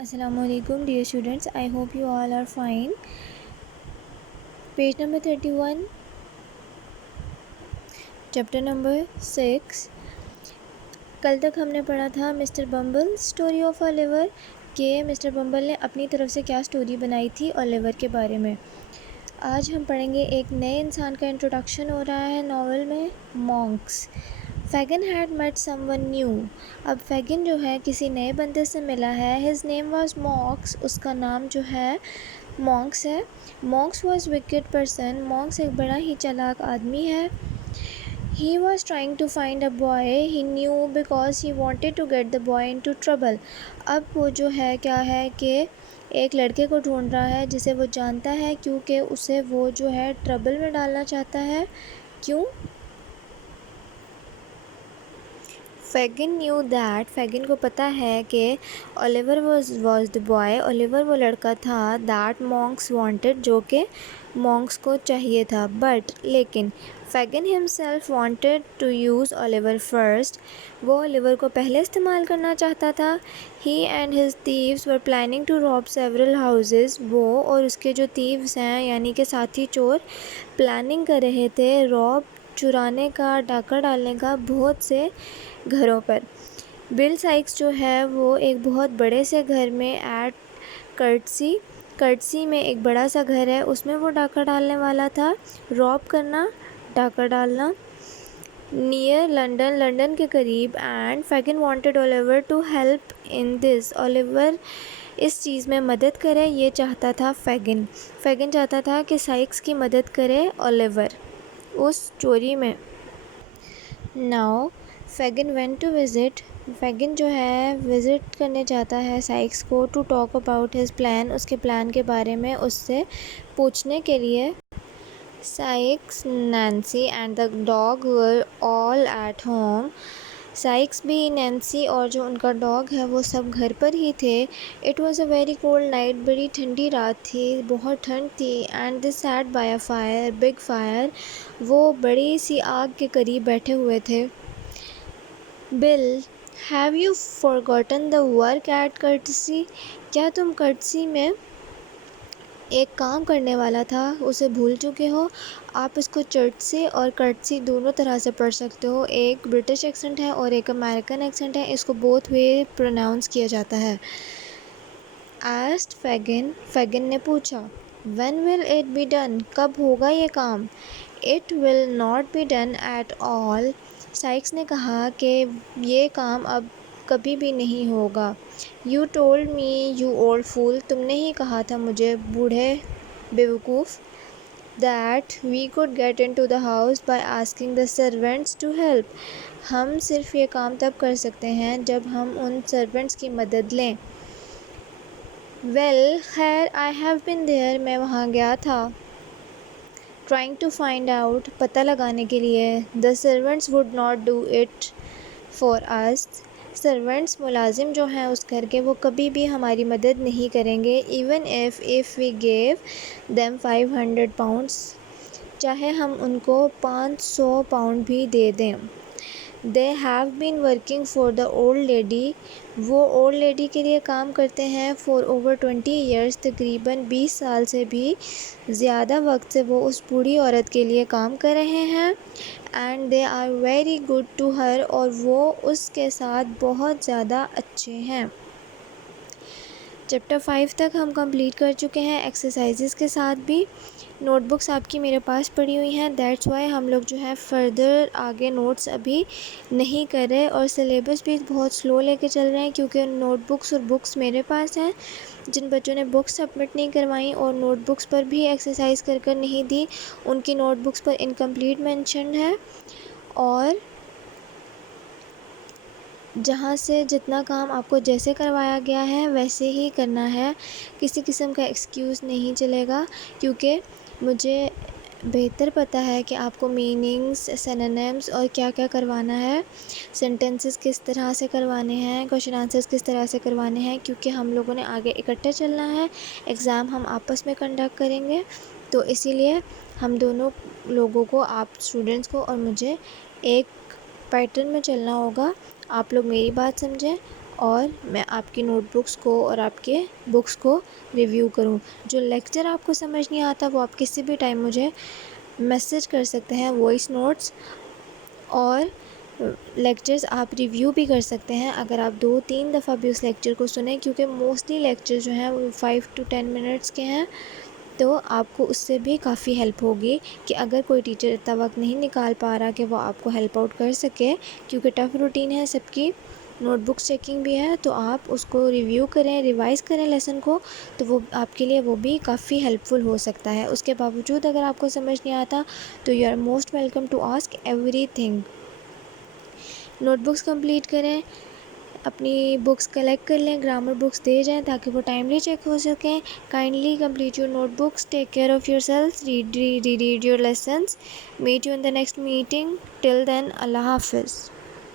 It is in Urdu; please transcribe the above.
Assalamu alaikum dear students, I hope you all are fine. Page number 31, chapter number 6. کل تک ہم نے پڑھا تھا Mr Bumble story of Oliver کہ مسٹر بمبل نے اپنی طرف سے کیا سٹوری بنائی تھی اولیور کے بارے میں. آج ہم پڑھیں گے ایک نئے انسان کا انٹروڈکشن ہو رہا ہے ناول میں، Monks. Fagin had met someone new. اب فیگن جو ہے کسی نئے بندے سے ملا ہے. His name was Monks. اس کا نام جو ہے مونکس ہے. Monks was wicked person. Monks ایک بڑا ہی چالاک آدمی ہے. He was trying to find a boy he knew because he wanted to get the boy into trouble. اب وہ جو ہے کیا ہے کہ ایک لڑکے کو ڈھونڈ رہا ہے جسے وہ جانتا ہے کیونکہ اسے وہ جو ہے ٹربل میں ڈالنا چاہتا ہے. کیوں؟ فیگن نیو دیٹ. فیگن کو پتہ ہے کہ Oliver was the boy. Oliver وہ لڑکا تھا دیٹ مونکس وانٹڈ جو کہ مونکس کو چاہیے تھا. بٹ لیکن Fagin himself wanted to use Oliver first. وہ اولیور کو پہلے استعمال کرنا چاہتا تھا. He and his thieves were planning to rob several houses. وہ اور اس کے جو تھیوز ہیں یعنی کہ ساتھی چور پلاننگ کر رہے تھے راب چرانے کا، ڈاکہ ڈالنے کا بہت سے گھروں پر. بل سائکس جو ہے وہ ایک بہت بڑے سے گھر میں ایٹ کرٹسی میں ایک بڑا سا گھر ہے اس میں وہ ڈاکہ ڈالنے والا تھا. راب کرنا، ڈاکہ ڈالنا. Near London. لنڈن کے قریب. And Fagin wanted Oliver to help in this. Oliver اس چیز میں مدد کرے یہ چاہتا تھا فیگن. فیگن چاہتا تھا کہ سائکس کی مدد کرے اولیور اس چوری میں. Now Fagin went to visit. Fagin جو ہے وزٹ کرنے جاتا ہے سائکس کو to talk about his plan. اس کے پلان کے بارے میں اس سے پوچھنے کے لیے. Sikes, Nancy and the dog were all at home. Sikes بھی، نینسی اور جو ان کا ڈاگ ہے وہ سب گھر پر ہی تھے. It was a very cold night. بڑی ٹھنڈی رات تھی، بہت ٹھنڈ تھی. And they sat by a fire, big fire. وہ بڑی سی آگ کے قریب بیٹھے ہوئے تھے. Bill, have you forgotten the work at Chertsey. کیا تم کرٹسی میں ایک کام کرنے والا تھا اسے بھول چکے ہو؟ آپ اس کو چرٹسی اور کرٹسی دونوں طرح سے پڑھ سکتے ہو. ایک برٹش ایکسنٹ ہے اور ایک امریکن ایکسنٹ ہے. اس کو بوتھ وے پروناؤنس کیا جاتا ہے. آسکڈ فیگن. فیگن نے پوچھا. When will it be done. کب ہوگا یہ کام؟ It will not be done at all. Sikes نے کہا کہ یہ کام اب کبھی بھی نہیں ہوگا. You told me you old fool. تم نے ہی کہا تھا مجھے بوڑھے بیوقوف. That we could get into the house by asking the servants to help. ہم صرف یہ کام تب کر سکتے ہیں جب ہم ان سرونٹس کی مدد لیں. ویل خیر آئی ہیو بین دیئر. میں وہاں گیا تھا. Trying to find out. پتہ لگانے کے لیے. The servants would not do it for us. Servants ملازم جو ہیں اس گھر کے وہ کبھی بھی ہماری مدد نہیں کریں گے. Even if we gave them 500 pounds. چاہے ہم ان کو 500 پاؤنڈ بھی دے دیں. They have been working for the old lady. وہ اولڈ لیڈی کے لیے کام کرتے ہیں for over 20 years. تقریباً 20 سال سے بھی زیادہ وقت سے وہ اس بوڑھی عورت کے لیے کام کر رہے ہیں. And they are very good to her. اور وہ اس کے ساتھ بہت زیادہ اچھے ہیں. چیپٹر 5 تک ہم کمپلیٹ کر چکے ہیں ایکسرسائزز کے ساتھ بھی. نوٹ بکس آپ کی میرے پاس پڑی ہوئی ہیں. دیٹس وائی ہم لوگ جو ہے فردر آگے نوٹس ابھی نہیں کر رہے اور سلیبس بھی بہت سلو لے کے چل رہے ہیں کیونکہ نوٹ بکس اور بکس میرے پاس ہیں. جن بچوں نے بکس سبمٹ نہیں کروائیں اور نوٹ بکس پر بھی ایکسرسائز کر نہیں دی ان کی نوٹ بکس پر انکمپلیٹ مینشنڈ ہے. اور جہاں سے جتنا کام آپ کو جیسے کروایا گیا ہے ویسے ہی کرنا ہے. کسی قسم کا ایکسکیوز نہیں چلے گا کیونکہ مجھے بہتر پتہ ہے کہ آپ کو میننگز، سینونیمز اور کیا کیا کروانا ہے. سینٹنسز کس طرح سے کروانے ہیں، کویشچن آنسرز کس طرح سے کروانے ہیں کیونکہ ہم لوگوں نے آگے اکٹھے چلنا ہے. ایگزام ہم آپس میں کنڈکٹ کریں گے تو اسی لیے ہم دونوں لوگوں کو، آپ اسٹوڈنٹس کو اور مجھے ایک پیٹرن میں چلنا ہوگا. آپ لوگ میری بات سمجھیں اور میں آپ کی نوٹ بکس کو اور آپ کے بکس کو ریویو کروں. جو لیکچر آپ کو سمجھ نہیں آتا وہ آپ کسی بھی ٹائم مجھے میسیج کر سکتے ہیں وائس نوٹس، اور لیکچرز آپ ریویو بھی کر سکتے ہیں اگر آپ 2-3 دفعہ بھی اس لیکچر کو سنیں، کیونکہ موسٹلی لیکچر جو ہیں وہ 5 to 10 منٹس کے ہیں. تو آپ کو اس سے بھی کافی ہیلپ ہوگی کہ اگر کوئی ٹیچر اتنا وقت نہیں نکال پا رہا کہ وہ آپ کو ہیلپ آؤٹ کر سکے، کیونکہ ٹف روٹین ہے سب کی، نوٹ بکس چیکنگ بھی ہے، تو آپ اس کو ریویو کریں، ریوائز کریں لیسن کو، تو وہ آپ کے لیے وہ بھی کافی ہیلپ فل ہو سکتا ہے. اس کے باوجود اگر آپ کو سمجھ نہیں آتا تو you are most welcome to ask everything. Notebooks complete کریں، اپنی بکس کلیکٹ کر لیں، گرامر بکس دے جائیں تاکہ وہ ٹائملی چیک ہو سکیں. Kindly complete your notebooks, take care of yourself, read your lessons. Meet you in the next meeting. Till then اللہ حافظ.